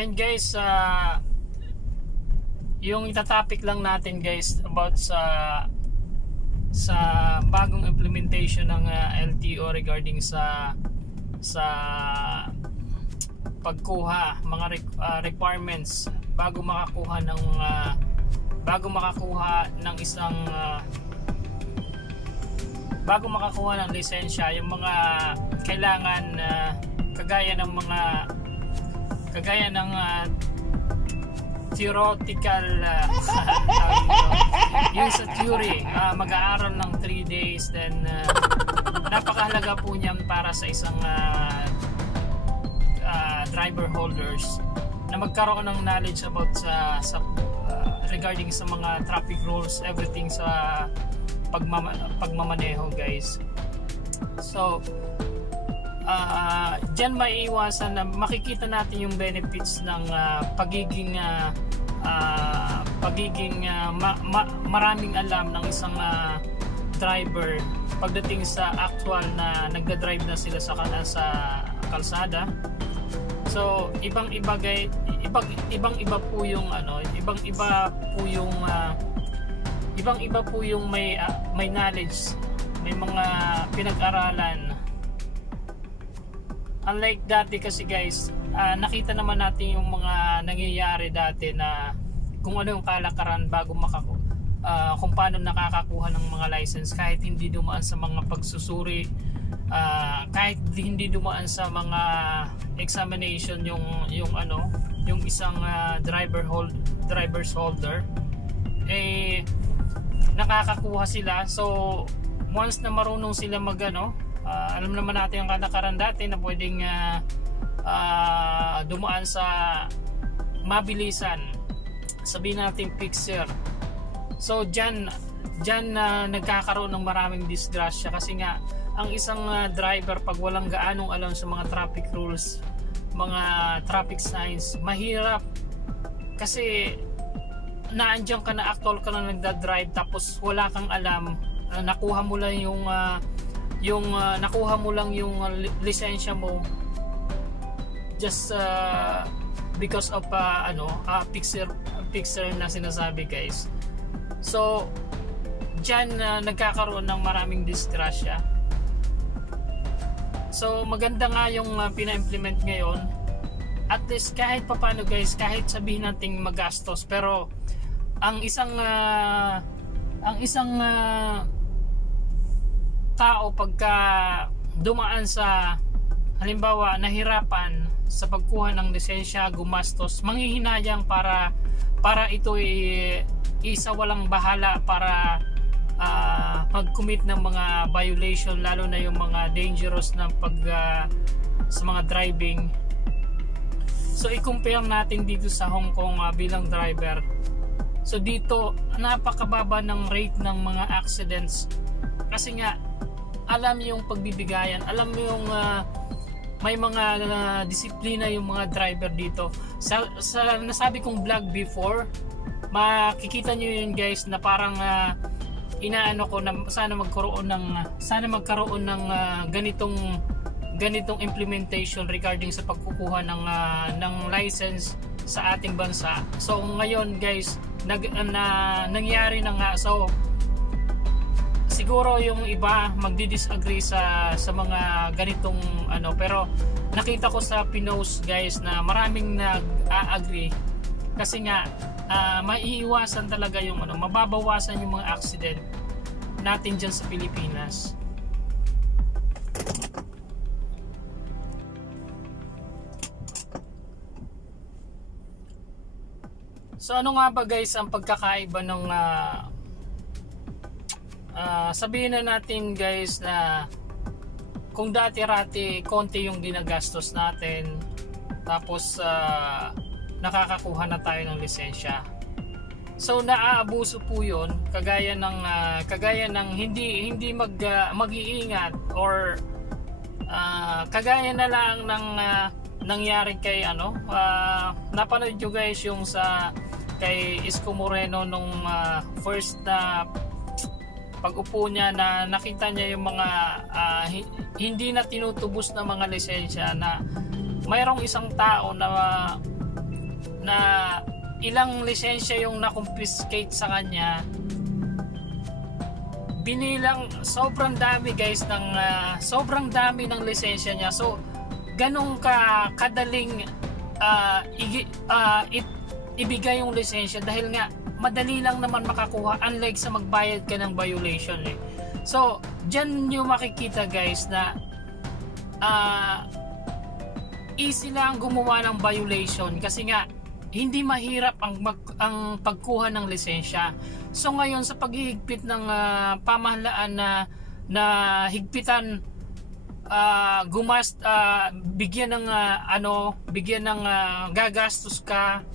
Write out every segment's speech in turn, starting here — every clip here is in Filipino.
Ayun guys, yung itatopic lang natin guys about sa bagong implementation ng LTO regarding sa pagkuha mga requirements bago makakuha ng isang bago makakuha ng lisensya, yung mga kailangan kagaya ng theoretical yung sa theory, mag-aaral ng 3 days, then napakahalaga po niyan para sa isang driver holders na magkaroon ng knowledge about sa regarding sa mga traffic rules, everything sa pagmamaneho guys. So dyan maiiwasan na makikita natin yung benefits ng pagiging maraming alam ng isang driver pagdating sa actual na nagda-drive na sila sa kalsada. So ibang-iba po yung ibang-iba po yung may knowledge, may mga pinag-aralan. Unlike dati kasi guys, nakita naman natin yung mga nangyayari dati na kung ano yung kalakaran bago kung paano nakakakuha ng mga license kahit hindi dumaan sa mga pagsusuri, kahit hindi dumaan sa mga examination yung isang driver's holder, nakakakuha sila. So once na marunong sila alam naman natin ang kalakaran dati na pwedeng dumaan sa mabilisan, sabihin natin fixer. So dyan nagkakaroon ng maraming disgrasya kasi nga ang isang driver pag walang gaanong alam sa mga traffic rules, mga traffic signs, mahirap kasi naandyan ka na, actual ka na nagda-drive tapos wala kang alam, nakuha mo lang yung lisensya mo just because of fixer na sinasabi guys. So dyan nagkakaroon ng maraming disgrasya. So maganda nga yung pina-implement ngayon, at least kahit papano guys, kahit sabihin natin magastos, pero ang isang tao pagka dumaan sa, halimbawa nahirapan sa pagkuha ng lisensya, gumastos, manghihinayang para ito isa walang bahala para mag-commit ng mga violation, lalo na yung mga dangerous na sa mga driving. So i-compare natin dito sa Hong Kong bilang driver. So dito napakababa ng rate ng mga accidents kasi nga alam yung pagbibigayan, alam mo yung may mga disiplina yung mga driver dito. Sa nasabi kong vlog before, makikita nyo yun guys, na parang inaano ko na sana magkaroon ng ganitong implementation regarding sa pagkukuha ng license sa ating bansa. So ngayon guys, nangyari na nga. So siguro yung iba magdi-disagree sa mga ganitong pero nakita ko sa Pinos guys na maraming nag-a-agree kasi nga maiiwasan talaga yung mababawasan yung mga accident natin dyan sa Pilipinas. So ano nga ba guys ang pagkakaiba ng sabihin na natin guys na kung dati-rati konti yung ginagastos natin, tapos nakakakuha na tayo ng lisensya. So naaabuso po yun, kagaya ng hindi mag-iingat, or kagaya na lang ng nangyari kay napanood nyo guys yung kay Isko Moreno nung first na pag-upo niya, na nakita niya yung mga hindi na tinutubos na mga lisensya, na mayroong isang tao na na ilang lisensya yung na-confiscate sa kanya. Binilang sobrang dami guys ng sobrang dami ng lisensya niya. So ganun kadaling ibigay yung lisensya dahil nga madali lang naman makakuha, unlike sa magbayad ka ng violation eh. So dyan nyo makikita guys na easy lang gumawa ng violation kasi nga hindi mahirap ang pagkuha ng lisensya. So ngayon sa paghihigpit ng pamahalaan na higpitan, bigyan ng gagastos ka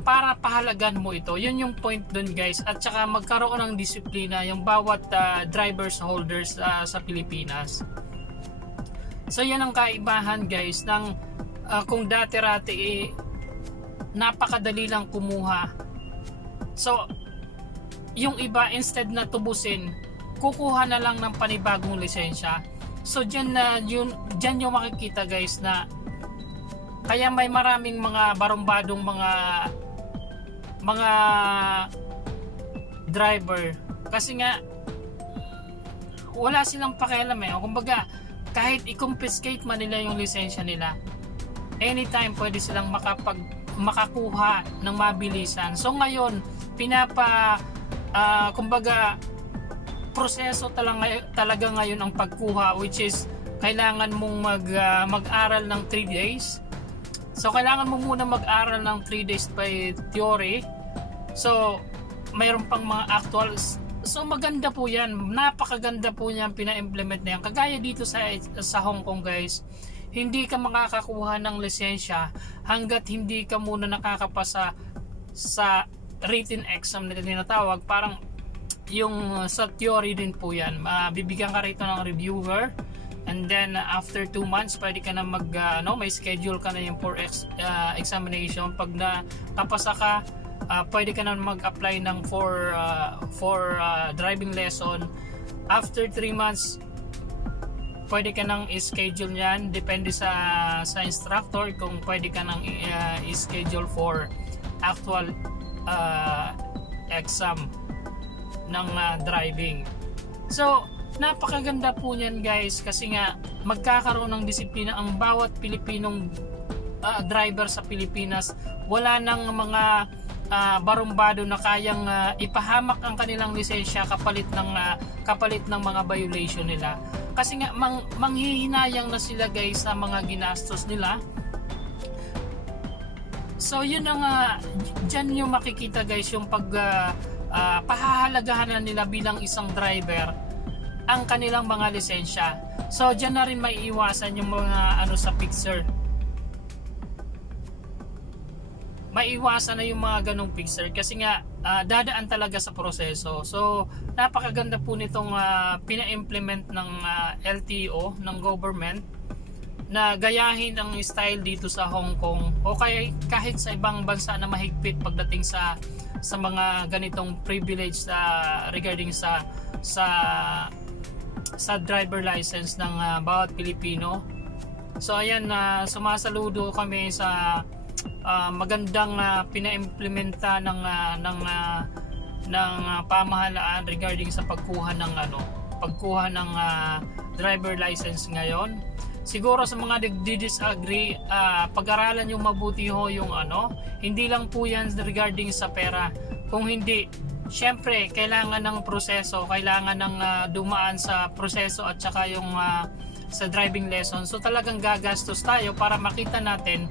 para pahalagan mo ito. Yun yung point dun guys, at saka magkaroon ng disiplina yung bawat drivers holders sa Pilipinas. So yan ang kaibahan guys ng kung dati-rati napakadali lang kumuha. So yung iba instead na tubusin, kukuha na lang ng panibagong lisensya. So dyan yung makikita guys na kaya may maraming mga barumbadong mga driver kasi nga wala silang pakialam eh. Kumbaga kahit i-confiscate man nila yung lisensya nila, anytime pwede silang makakuha ng mabilisan. So ngayon kumbaga proseso talaga ngayon ang pagkuha, which is kailangan mong mag-aral ng 3 days. So kailangan mo muna mag-aral ng 3 days by theory. So mayroon pang mga actuals. So maganda po yan, napakaganda po yan, pina-implement na yan. Kagaya dito sa Hong Kong guys, hindi ka makakakuha ng lisensya hanggat hindi ka muna nakakapasa sa written exam na tinatawag. Parang yung sa theory din po yan, bibigyan ka rito ng reviewer, and then after 2 months pwede ka na may schedule ka na yung for examination. Pag nakapasa ka, pwede ka na mag-apply ng for driving lesson. After 3 months pwede ka nang i-schedule yan, depende sa instructor kung pwede ka nang i-schedule for actual exam ng driving. So napakaganda po niyan guys kasi nga magkakaroon ng disiplina ang bawat Pilipinong driver sa Pilipinas. Wala nang mga barumbado na kayang ipahamak ang kanilang lisensya kapalit ng mga violation nila. Kasi nga manghihinayang na sila guys sa mga ginastos nila. So yun ang dyan yung makikita guys yung pahahalagahan nila bilang isang driver ang kanilang mga lisensya. So dyan na rin maiiwasan yung mga sa fixer. Maiiwasan na yung mga ganong fixer kasi nga dadaan talaga sa proseso. So napakaganda po nitong pina-implement ng LTO, ng government, na gayahin ang style dito sa Hong Kong o kahit sa ibang bansa na mahigpit pagdating sa mga ganitong privilege regarding sa driver license ng bawat Pilipino. So ayan, sumasaludo kami sa magandang pina-implementa ng pamahalaan regarding sa pagkuha ng driver license ngayon. Siguro sa mga nagdi-disagree, pag-aralan yung mabuti ho yung hindi lang po yan regarding sa pera. Kung hindi, syempre kailangan ng proseso, kailangan ng dumaan sa proseso at saka yung sa driving lesson. So talagang gagastos tayo para makita natin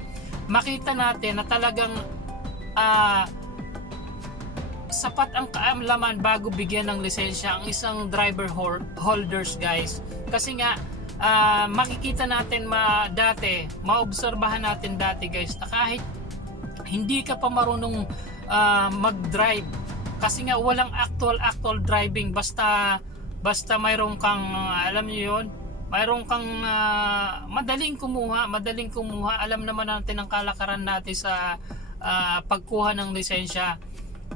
na talagang sapat ang kaalaman bago bigyan ng lisensya ang isang driver holders guys. Kasi nga makikita natin maobserbahan natin dati guys na kahit hindi ka pa marunong mag-drive, kasi nga walang actual driving, basta mayroon kang alam niyo yun, mayroon kang madaling kumuha. Alam naman natin ang kalakaran natin sa pagkuha ng lisensya.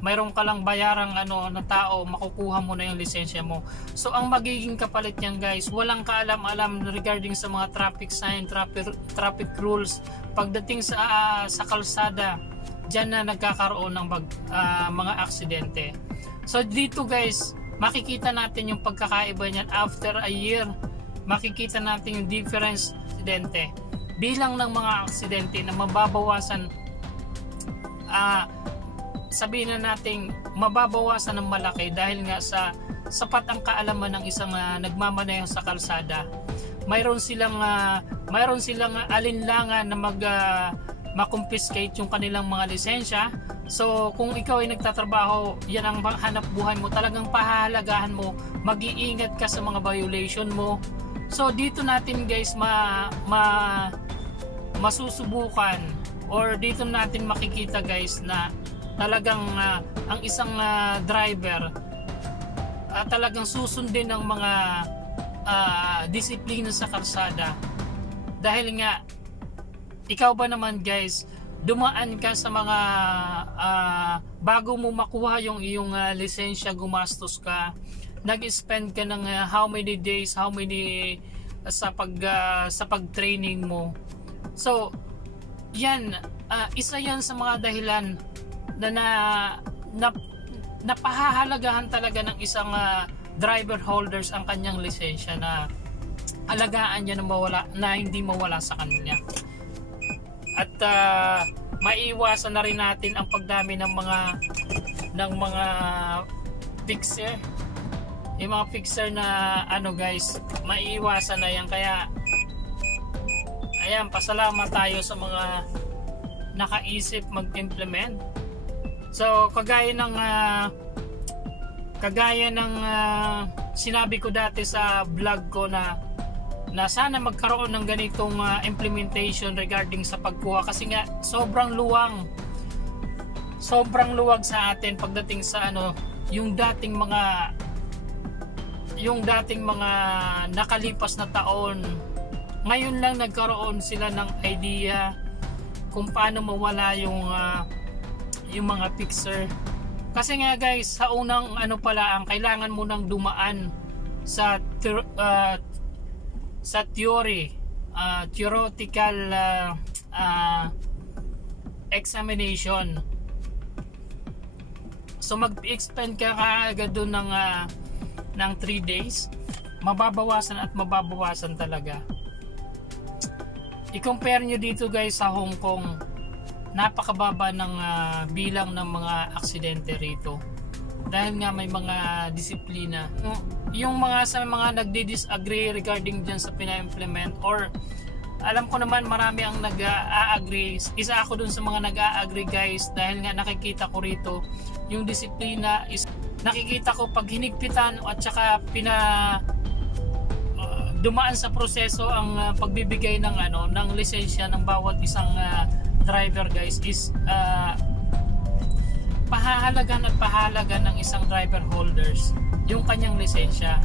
mayroon ka lang bayarang na tao, makukuha mo na yung lisensya mo. So ang magiging kapalit niyan guys, walang kaalam-alam regarding sa mga traffic sign, traffic rules pagdating sa kalsada. Diyan na nagkakaroon ng mga aksidente. So dito guys, makikita natin yung pagkakaiba niyan after a year. Makikita natin yung difference aksidente. Bilang ng mga aksidente na mababawasan, sabihin na natin mababawasan ng malaki dahil nga sa sapat ang kaalaman ng isang nagmamaneho sa kalsada. Mayroon silang alinlangan na makumpiskate yung kanilang mga lisensya. So kung ikaw ay nagtatrabaho, yan ang hanap buhay mo, talagang pahahalagahan mo, mag-iingat ka sa mga violation mo. So dito natin guys masusubukan, or dito natin makikita guys na talagang ang isang driver talagang susundin ng mga disiplina sa kalsada. Dahil nga ikaw ba naman guys, dumaan ka sa mga bago mo makuha yung iyong lisensya, gumastos ka, nag-spend ka ng how many days, how many sa pag-training mo. So yan, isa yan sa mga dahilan na napahahalagahan talaga ng isang driver holders ang kanyang lisensya, na alagaan niya na hindi mawala sa kanya. At maiiwasan na rin natin ang pagdami ng mga fixer. Yung mga fixer na guys, maiiwasan na yan. Kaya ayan, pasalamat tayo sa mga nakaisip mag-implement. So kagaya ng sinabi ko dati sa vlog ko na sana magkaroon ng ganitong implementation regarding sa pagkuha, kasi nga sobrang luwag sa atin pagdating sa yung dating mga nakalipas na taon. Ngayon lang nagkaroon sila ng idea kung paano mawala yung mga fixer. Kasi nga guys, sa unang pala, ang kailangan mo nang dumaan sa theoretical examination. So mag-expend ka kaagad doon ng 3 days. Mababawasan at mababawasan talaga. I-compare nyo dito guys sa Hong Kong, napakababa ng bilang ng mga aksidente rito dahil nga may mga disiplina. Yung sa mga nagdi-disagree regarding dyan sa pina-implement, or alam ko naman marami ang nag-a-agree, isa ako dun sa mga nag-a-agree guys, dahil nga nakikita ko rito yung disiplina is nakikita ko pag hinigpitan at saka dumaan sa proseso ang pagbibigay ng lisensya ng bawat isang driver guys is pahahalagan ng isang driver holders yung kanyang lisensya.